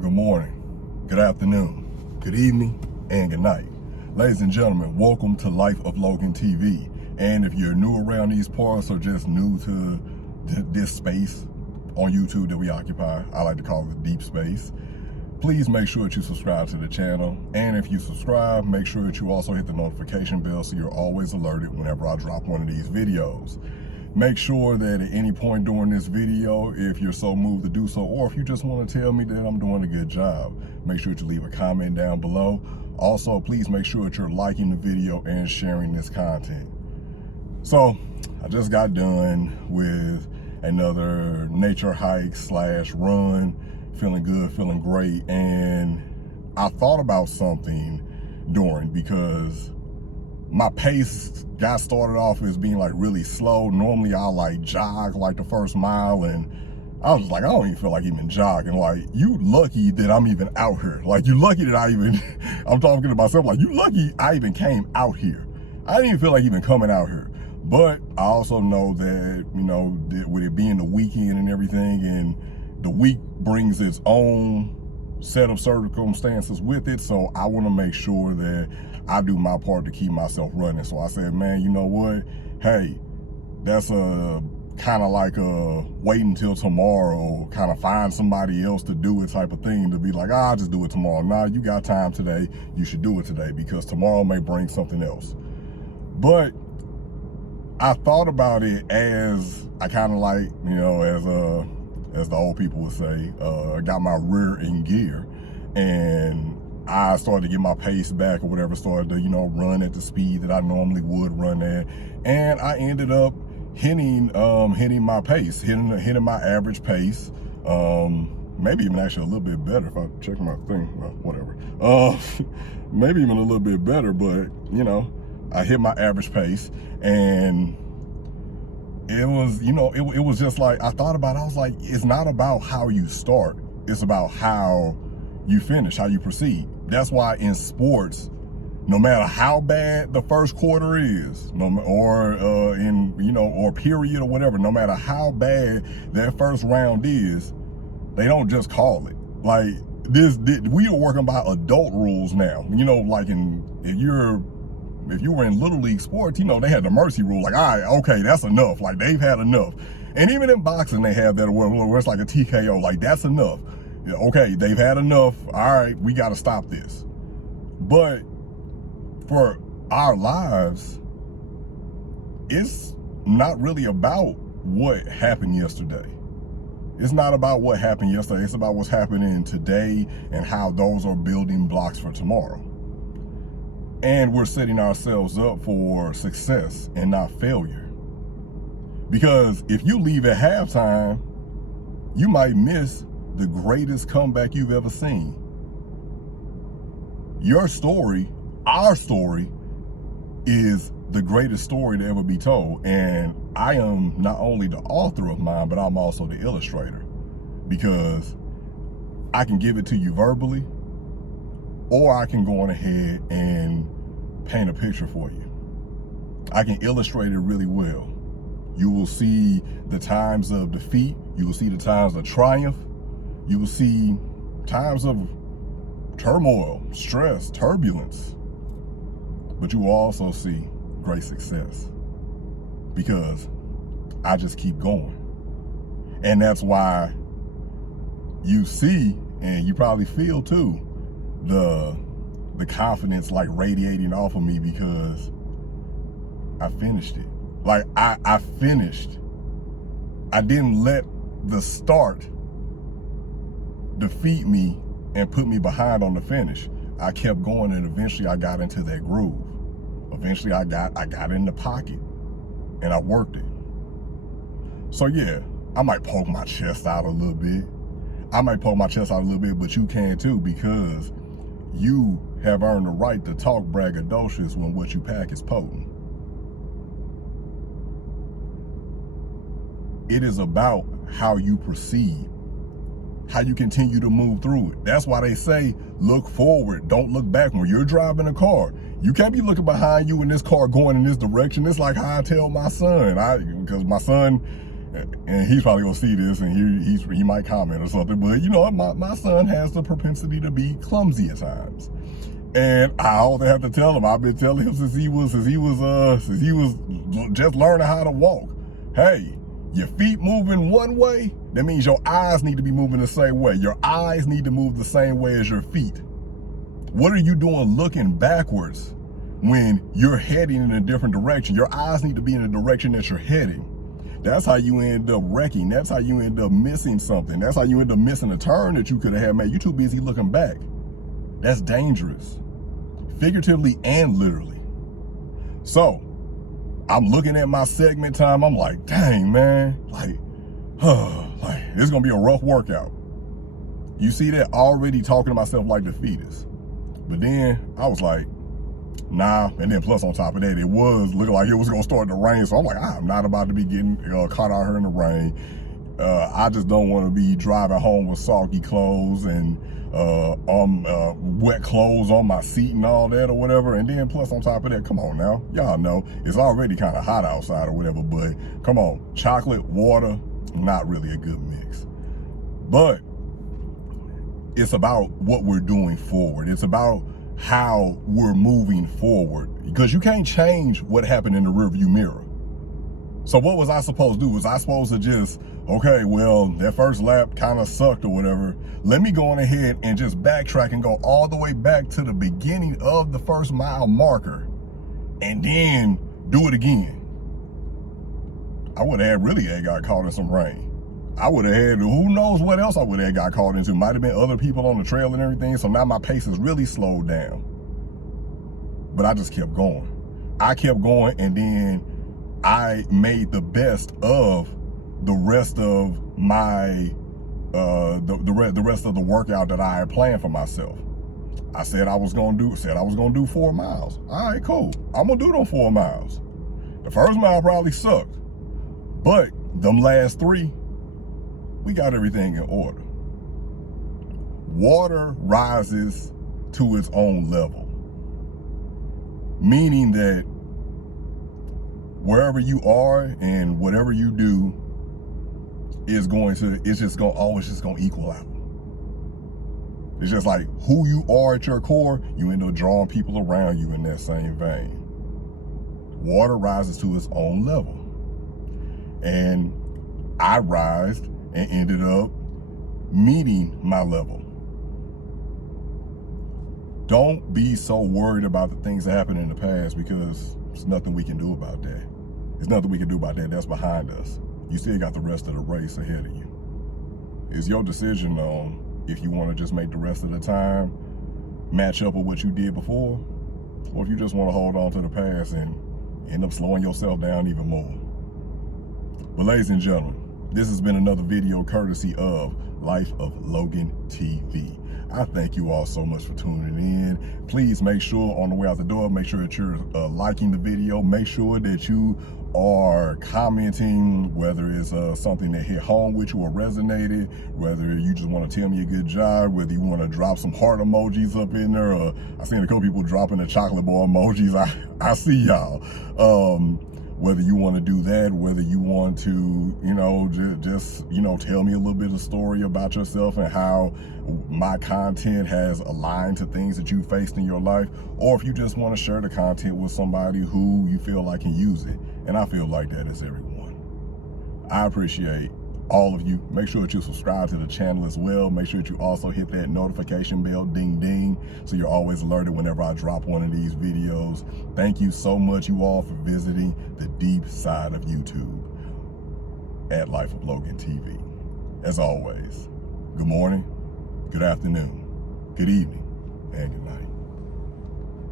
good morning, good afternoon, good evening, and good night. Ladies and gentlemen, welcome to Life of Logan TV. And if you're new around these parts or just new to this space on YouTube that we occupy, I like to call it deep space, please make sure that you subscribe to the channel. And if you subscribe, make sure that you also hit the notification bell so you're always alerted whenever I drop one of these videos. Make sure that at any point during this video, if you're so moved to do so, or if you just want to tell me that I'm doing a good job, make sure to leave a comment down below. Also, please make sure that you're liking the video and sharing this content. So, I just got done with another nature hike / run, feeling good, feeling great, and I thought about something during, because my pace got started off as being like really slow. Normally I'll like jog like the first mile, and I was just like, I don't even feel like even jogging. Like, you lucky that I'm even out here. Like, you lucky that I'm talking to myself, like, you lucky I even came out here. I didn't even feel like even coming out here. But I also know that, you know, that with it being the weekend and everything, and the week brings its own set of circumstances with it, so I want to make sure that I do my part to keep myself running. So I said, man, you know what? Hey, that's a kind of like a wait until tomorrow, kind of find somebody else to do it type of thing, to be like, I'll just do it tomorrow. Nah, you got time today, you should do it today, because tomorrow may bring something else. But I thought about it as I kind of like, you know, as the old people would say, got my rear in gear, and I started to get my pace back or whatever, started to, you know, run at the speed that I normally would run at, and I ended up hitting my pace, hitting my average pace, maybe even actually a little bit better if I check my thing, well, whatever, maybe even a little bit better, but, you know, I hit my average pace, and it was, you know, it was just like, I thought about it, I was like, it's not about how you start, it's about how you finish, how you proceed. That's why in sports, no matter how bad the first quarter is, or period or whatever, no matter how bad that first round is, they don't just call it. Like, we are working by adult rules now. You know, like if you were in Little League sports, you know, they had the mercy rule. Like, all right, okay, that's enough. Like, they've had enough. And even in boxing, they have that where it's like a TKO. Like, that's enough. Yeah, okay, they've had enough. All right, we got to stop this. But for our lives, it's not really about what happened yesterday. It's not about what happened yesterday. It's about what's happening today and how those are building blocks for tomorrow. And we're setting ourselves up for success and not failure. Because if you leave at halftime, you might miss the greatest comeback you've ever seen. Your story, our story, is the greatest story to ever be told. And I am not only the author of mine, but I'm also the illustrator. Because I can give it to you verbally, or I can go on ahead and paint a picture for you. I can illustrate it really well. You will see the times of defeat. You will see the times of triumph. You will see times of turmoil, stress, turbulence. But you will also see great success, because I just keep going. And that's why you see, and you probably feel too, the confidence like radiating off of me, because I finished it. Like, I finished. I didn't let the start defeat me and put me behind on the finish. I kept going, and eventually I got into that groove. Eventually I got in the pocket, and I worked it. So yeah, I might poke my chest out a little bit. But you can too, because you have earned the right to talk braggadocious when what you pack is potent. It is about how you proceed, how you continue to move through it. That's why they say, look forward, don't look back. When you're driving a car, you can't be looking behind you in this car going in this direction. It's like how I tell my son, because my son and he's probably gonna see this, and he might comment or something. But you know, my son has the propensity to be clumsy at times, and I always have to tell him. I've been telling him since he was just learning how to walk. Hey, your feet moving one way, that means your eyes need to be moving the same way. Your eyes need to move the same way as your feet. What are you doing looking backwards when you're heading in a different direction? Your eyes need to be in the direction that you're heading. That's how you end up wrecking. That's how you end up missing something. That's how you end up missing a turn that you could have had made. You're too busy looking back. That's dangerous, figuratively and literally. So I'm looking at my segment time. I'm like, dang, man, like this is gonna be a rough workout. You see that, already talking to myself like the fetus. But then I was like, nah. And then plus on top of that, it was looking like it was gonna start to rain. So I'm like, I'm not about to be getting caught out here in the rain. I just don't want to be driving home with soggy clothes and wet clothes on my seat and all that or whatever. And then plus on top of that, come on now, y'all know it's already kind of hot outside or whatever, but come on, chocolate, water, not really a good mix. But it's about what we're doing forward. It's about how we're moving forward, because you can't change what happened in the rearview mirror. So what was I supposed to do? Was I supposed to just, okay, well, that first lap kind of sucked or whatever. Let me go on ahead and just backtrack and go all the way back to the beginning of the first mile marker and then do it again. I would have really got caught in some rain. I would have had, who knows what else I would have got caught into. Might have been other people on the trail and everything. So now my pace is really slowed down. But I just kept going. I kept going, and then I made the best of the rest of my the rest of the workout that I had planned for myself. I said I was gonna do 4 miles. All right, cool. I'm gonna do them 4 miles. The first mile probably sucked, but them last 3, we got everything in order. Water rises to its own level, meaning that wherever you are and whatever you do is always just gonna equal out. It's just like who you are at your core, you end up drawing people around you in that same vein. Water rises to its own level. And I rised and ended up meeting my level. Don't be so worried about the things that happened in the past, because there's nothing we can do about that. There's nothing we can do about that. That's behind us. You still got the rest of the race ahead of you. It's your decision on if you want to just make the rest of the time match up with what you did before, or if you just want to hold on to the past and end up slowing yourself down even more. But ladies and gentlemen, this has been another video courtesy of Life of Logan TV. I thank you all so much for tuning in. Please make sure on the way out the door, make sure that you're liking the video. Make sure that you are commenting, whether it's something that hit home with you or resonated, whether you just want to tell me a good job, whether you want to drop some heart emojis up in there. I've seen a couple people dropping the chocolate bar emojis. I see y'all. Whether you want to do that, whether you want to, just tell me a little bit of story about yourself and how my content has aligned to things that you faced in your life, or if you just want to share the content with somebody who you feel like can use it. And I feel like that is everyone. I appreciate all of you. Make sure that you subscribe to the channel as well. Make sure that you also hit that notification bell, ding ding, so you're always alerted whenever I drop one of these videos. Thank you so much, you all, for visiting the deep side of YouTube at Life of Logan TV. As always, good morning, good afternoon, good evening, and good night.